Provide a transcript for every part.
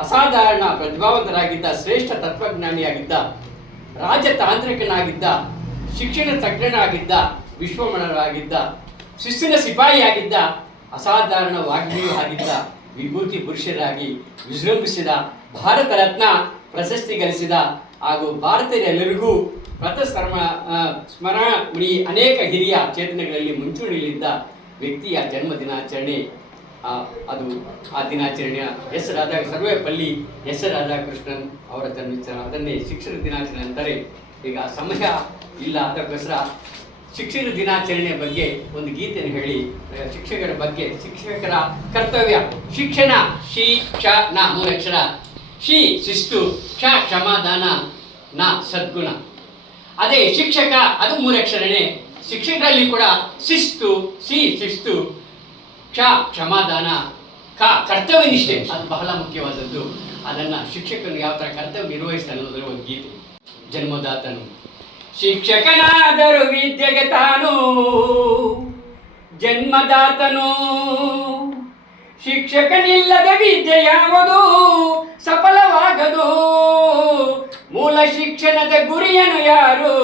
ಅಸಾಧಾರಣ ಪ್ರತಿಭಾವಂತರಾಗಿದ್ದ, ಶ್ರೇಷ್ಠ ತತ್ವಜ್ಞಾನಿಯಾಗಿದ್ದ, ರಾಜತಾಂತ್ರಿಕನಾಗಿದ್ದ, ಶಿಕ್ಷಣ ತಜ್ಞನಾಗಿದ್ದ ವಿಶ್ವಮಣರಾಗಿದ್ದ ಶಿಸ್ತಿನ ಸಿಪಾಯಿಯಾಗಿದ್ದ, ಅಸಾಧಾರಣ ವಾಗ್ಮಿಯೂ ಆಗಿದ್ದ, ವಿಭೂತಿ ಪುರುಷರಾಗಿ ವಿಜೃಂಭಿಸಿದ, ಭಾರತ ರತ್ನ ಪ್ರಶಸ್ತಿ ಗಳಿಸಿದ ಹಾಗೂ ಭಾರತೀಯರೆಲ್ಲರಿಗೂ ಪ್ರತಸ್ಮರಣ ಸ್ಮರಣಿ ಅನೇಕ ಹಿರಿಯ ಚೇತನಗಳಲ್ಲಿ ಮುಂಚೂಣಿಯಲ್ಲಿದ್ದ ವ್ಯಕ್ತಿಯ ಜನ್ಮ ದಿನಾಚರಣೆ ಅದು ಆ ದಿನಾಚರಣೆಯ ಎಸ್ ರಾಧಾ ಸರ್ವೇಪಲ್ಲಿ ಎಸ್ ರಾಧಾಕೃಷ್ಣನ್ ಅವರ ಜನ್ಮ ಅದನ್ನೇ ಶಿಕ್ಷಣ ದಿನಾಚರಣೆ ಅಂತಾರೆ. ಈಗ ಸಮಯ ಇಲ್ಲ ಅದಕ್ಕೋಸ್ಕರ ಶಿಕ್ಷಣ ದಿನಾಚರಣೆಯ ಬಗ್ಗೆ ಒಂದು ಗೀತೆಯನ್ನು ಹೇಳಿ ಶಿಕ್ಷಕರ ಬಗ್ಗೆ, ಶಿಕ್ಷಕರ ಕರ್ತವ್ಯ, ಶಿಕ್ಷಣ, ಶಿ ಕ್ಷ ನ ಮೂರಕ್ಷರ ಶಿ, ಶಿಸ್ತು ಕ್ಷ ಕ್ಷಮಾದಾನ, ನ, ಸದ್ಗುಣ. ಅದೇ ಶಿಕ್ಷಕ, ಅದು ಮೂರಕ್ಷರನೇ ಶಿಕ್ಷಕರಲ್ಲಿ ಕೂಡ ಶಿಸ್ತು ಸಿ ಶಿಸ್ತು ಕ್ಷ ಕ್ಷಮಾದಾನ, ಕ ಕರ್ತವ್ಯ ನಿಷ್ಠೆ ಅದು ಬಹಳ ಮುಖ್ಯವಾದದ್ದು. ಅದನ್ನು ಶಿಕ್ಷಕನು ಯಾವ ಥರ ಕರ್ತವ್ಯ ನಿರ್ವಹಿಸ್ತಾನೆ ಅನ್ನೋದ್ರ ಒಂದು ಗೀತೆ. ಜನ್ಮದಾತನು, ಶಿಕ್ಷಕನಾದರೂ ವಿದ್ಯೆಗೆ ತಾನು ಜನ್ಮದಾತನು. ಶಿಕ್ಷಕನಿಲ್ಲದ ವಿದ್ಯೆ ಯಾವುದು? ಸಫಲವಾಗದು. ಮೂಲ ಶಿಕ್ಷಣದ ಗುರಿಯನ್ನು ಯಾರು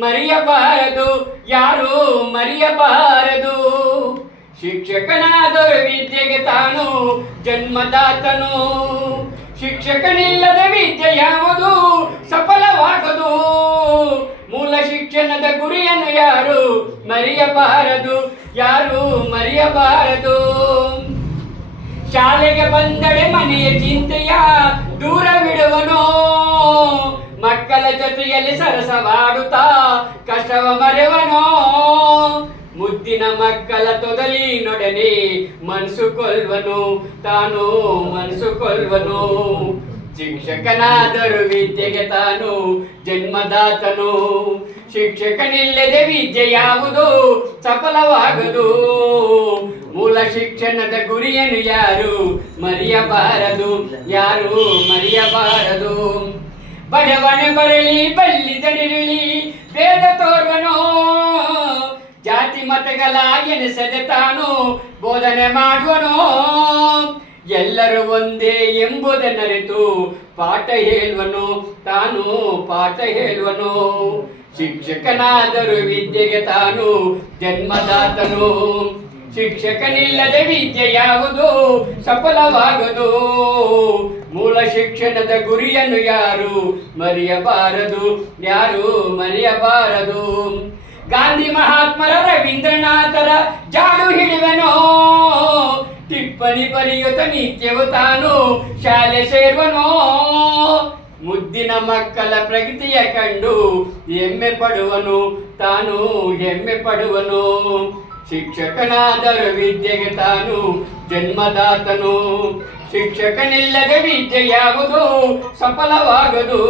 ಮರೆಯಬಾರದು? ಯಾರು ಮರೆಯಬಾರದು? ಶಿಕ್ಷಕನಾದರೂ ವಿದ್ಯೆಗೆ ತಾನು ಜನ್ಮದಾತನು. ಶಿಕ್ಷಕನಿಲ್ಲದ ವಿದ್ಯೆ ಯಾವುದು? ಸಫಲವಾಗದು. ಮೂಲ ಶಿಕ್ಷಣದ ಗುರಿಯನ್ನು ಯಾರು ಮರೆಯಬಾರದು? ಯಾರು ಮರೆಯಬಾರದು? ಶಾಲೆಗೆ ಬಂದಡೆ ಮನೆಯ ಚಿಂತೆಯ ದೂರವಿಡುವನು ಮಕ್ಕಳ ಜೊತೆಯಲ್ಲಿ ಸರಸವಾಡುತ್ತಾ ಕಷ್ಟವ ಮರೆವನೋ. ಮುದ್ದಿನ ಮಕ್ಕಳ ತೊದಲಿ ನೊಡನೆ ಮನಸ್ಸು ಕೊಲ್ವನು, ತಾನು ಮನಸ್ಸು ಕೊಲ್ವನು. ಶಿಕ್ಷಕನಾದರೂ ವಿದ್ಯೆಗೆ ತಾನು ಜನ್ಮದಾತನು. ಶಿಕ್ಷಕನಿಲ್ಲದೆ ವಿದ್ಯೆ ಯಾವುದು? ಸಫಲವಾಗದು. ಮೂಲ ಶಿಕ್ಷಣದ ಗುರಿಯನ್ನು ಯಾರು ಮರೆಯಬಾರದು? ಯಾರು ಮರೆಯಬಾರದು? ಬಡವಣೆ ಬರಲಿ ಬಲ್ಲಿದನಿರಲಿ ಭೇದ ತೋರ್ವನು. ಜಾತಿ ಮತಗಳ ಎನಿಸದೆ ತಾನು ಬೋಧನೆ ಮಾಡುವನು? ಎಲ್ಲರೂ ಒಂದೇ ಎಂಬುದನ್ನರಿತು ಪಾಠ ಹೇಳುವನು, ತಾನು ಪಾಠ ಹೇಳುವನು. ಶಿಕ್ಷಕನಾದರೂ ವಿದ್ಯೆಗೆ ತಾನು ಜನ್ಮದಾತನು. ಶಿಕ್ಷಕನಿಲ್ಲದೆ ವಿದ್ಯೆ ಯಾವುದು? ಸಫಲವಾಗದು. ಮೂಲ ಶಿಕ್ಷಣದ ಗುರಿಯನ್ನು ಯಾರು ಮರೆಯಬಾರದು? ಯಾರು ಮರೆಯಬಾರದು? ಗಾಂಧಿ ಮಹಾತ್ಮರ ರವೀಂದ್ರನಾಥರ ಜಾಡು ಹಿಡಿವನೋ? ಟಿಪ್ಪಣಿ ಬರೆಯುತ್ತ ನಿತ್ಯವು ತಾನು ಶಾಲೆ ಸೇರುವನೋ? ಮುದ್ದಿನ ಮಕ್ಕಳ ಪ್ರಗತಿಯ ಕಂಡು ಹೆಮ್ಮೆ ಪಡುವನು, ತಾನು ಹೆಮ್ಮೆ ಪಡುವನು. ಶಿಕ್ಷಕನಾದರೂ ವಿದ್ಯೆಗೆ ತಾನು ಜನ್ಮದಾತನು. ಶಿಕ್ಷಕನಿಲ್ಲದ ವಿದ್ಯೆ ಯಾವುದು? ಸಫಲವಾಗದು.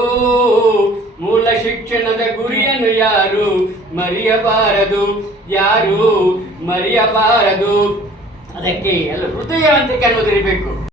ಮೂಲ ಶಿಕ್ಷಣದ ಗುರಿಯನ್ನು ಯಾರು ಮರೆಯಬಾರದು? ಯಾರು ಮರೆಯಬಾರದು? ಅದಕ್ಕೆ ಎಲ್ಲ ಹೃದಯವಂತಿಕೆ ಅನ್ನೋದಿರಬೇಕು